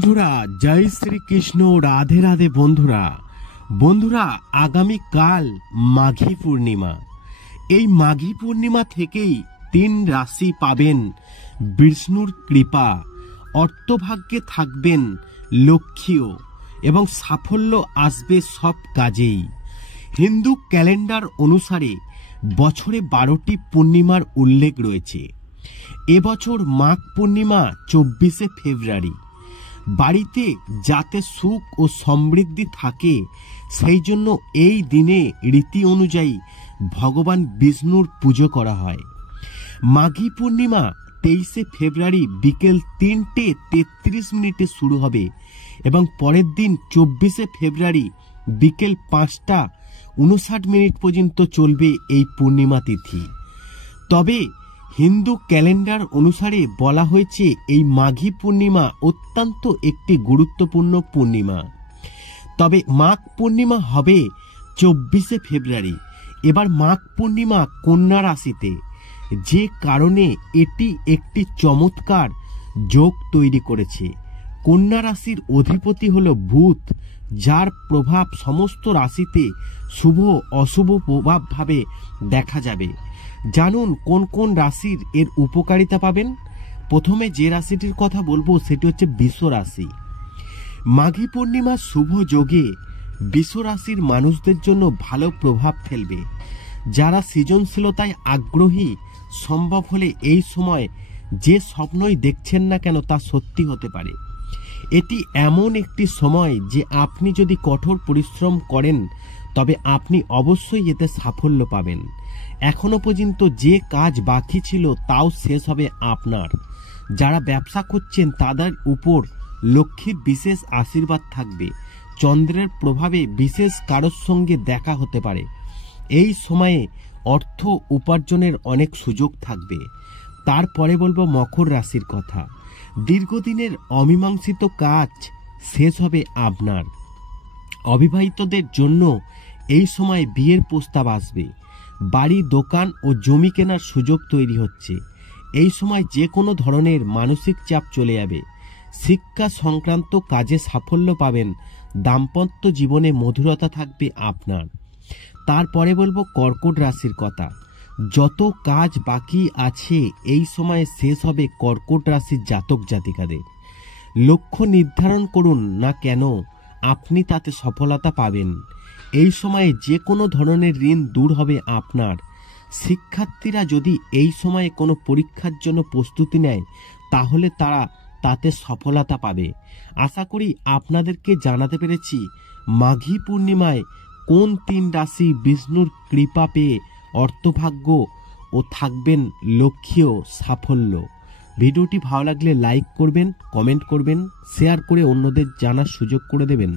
বন্ধুরা জয় শ্রীকৃষ্ণ, রাধে রাধে। বন্ধুরা আগামী কাল মাঘী পূর্ণিমা। এই মাঘী পূর্ণিমা থেকেই 3 রাশি পাবেন বিষ্ণুর কৃপা, অর্থভাগ্যে থাকবেন লক্ষ্মীও এবং সাফল্য আসবে সব কাজেই। হিন্দু ক্যালেন্ডার অনুসারে বছরে 12টি পূর্ণিমার উল্লেখ রয়েছে। এবছর মাঘ পূর্ণিমা 24শে ফেব্রুয়ারি। বাড়িতে যাতে সুখ ও সমৃদ্ধি থাকে সেই জন্য এই দিনে রীতি অনুযায়ী ভগবান বিষ্ণুর পুজো করা হয়। মাঘী পূর্ণিমা 23শে ফেব্রুয়ারি বিকেল 3:33 শুরু হবে এবং পরের দিন 24শে ফেব্রুয়ারি বিকেল 5:59 পর্যন্ত চলবে এই পূর্ণিমা তিথি। তবে হিন্দু ক্যালেন্ডার অনুসারে বলা হয়েছে এই মাঘী পূর্ণিমা অত্যন্ত একটি গুরুত্বপূর্ণ পূর্ণিমা। তবে মাঘ পূর্ণিমা হবে 24শে ফেব্রুয়ারি। এবার মাঘ পূর্ণিমা কন্যা রাশিতে, যে কারণে এটি একটি চমৎকার যোগ তৈরি করেছে। কন্যা রাশির অধিপতি হল বুধ, যার প্রভাব সমস্ত রাশিতে শুভ অশুভ প্রভাব ভাবে দেখা যাবে। জানুন কোন কোন রাশির এর উপকারিতা পাবেন। প্রথমে যে রাশিটির কথা বলবো সেটি হচ্ছে বৃষ রাশি। মাঘী পূর্ণিমার শুভ যোগে বৃষ রাশির মানুষদের জন্য ভালো প্রভাব ফেলবে। যারা সৃজনশীলতায় আগ্রহী, সম্ভব হলে এই সময় যে স্বপ্নই দেখছেন না কেন তা সত্যি হতে পারে। এটি এমন একটি সময় যে আপনি যদি কঠোর পরিশ্রম করেন তবে আপনি অবশ্যই এতে সাফল্য পাবেন। এখনো পর্যন্ত যে কাজ বাকি ছিল তাও শেষ হবে আপনার। যারা ব্যবসা করছেন তাদের উপর লক্ষ্মীর বিশেষ আশীর্বাদ থাকবে। চন্দ্রের প্রভাবে বিশেষ কারোর সঙ্গে দেখা হতে পারে। এই সময়ে অর্থ উপার্জনের অনেক সুযোগ থাকবে। তারপরে বলবো মকর রাশির কথা। দীর্ঘদিনের অমীমাংসিত কাজ শেষ হবে আপনার। অবিবাহিতদের জন্য এই সময় বিয়ের প্রস্তাব আসবে। বাড়ি, দোকান ও জমি কেনার সুযোগ তৈরি হচ্ছে। এই সময় যে কোনো ধরনের মানসিক চাপ চলে যাবে। শিক্ষা সংক্রান্ত কাজে সাফল্য পাবেন। দাম্পত্য জীবনে মধুরতা থাকবে আপনার। তারপরে বলবো কর্কট রাশির কথা। যত কাজ বাকি আছে এই সময়ে শেষ হবে কর্কট রাশির জাতক জাতিকাদের। লক্ষ্য নির্ধারণ করুন না কেন, আপনি তাতে সফলতা পাবেন। এই সময়ে যে কোনো ধরনের ঋণ দূর হবে আপনার। শিক্ষার্থীরা যদি এই সময়ে কোনো পরীক্ষার জন্য প্রস্তুতি নেয় তাহলে তারা তাতে সফলতা পাবে। আশা করি আপনাদেরকে জানাতে পেরেছি মাঘী পূর্ণিমায় কোন 3 রাশি বিষ্ণুর কৃপা পেয়ে অর্থভাগ্য ও থাকবেন লক্ষ্মী ও সাফল্য। ভিডিওটি ভালো লাগলে লাইক করবেন, কমেন্ট করবেন, শেয়ার করে অন্যদের জানার সুযোগ করে দেবেন।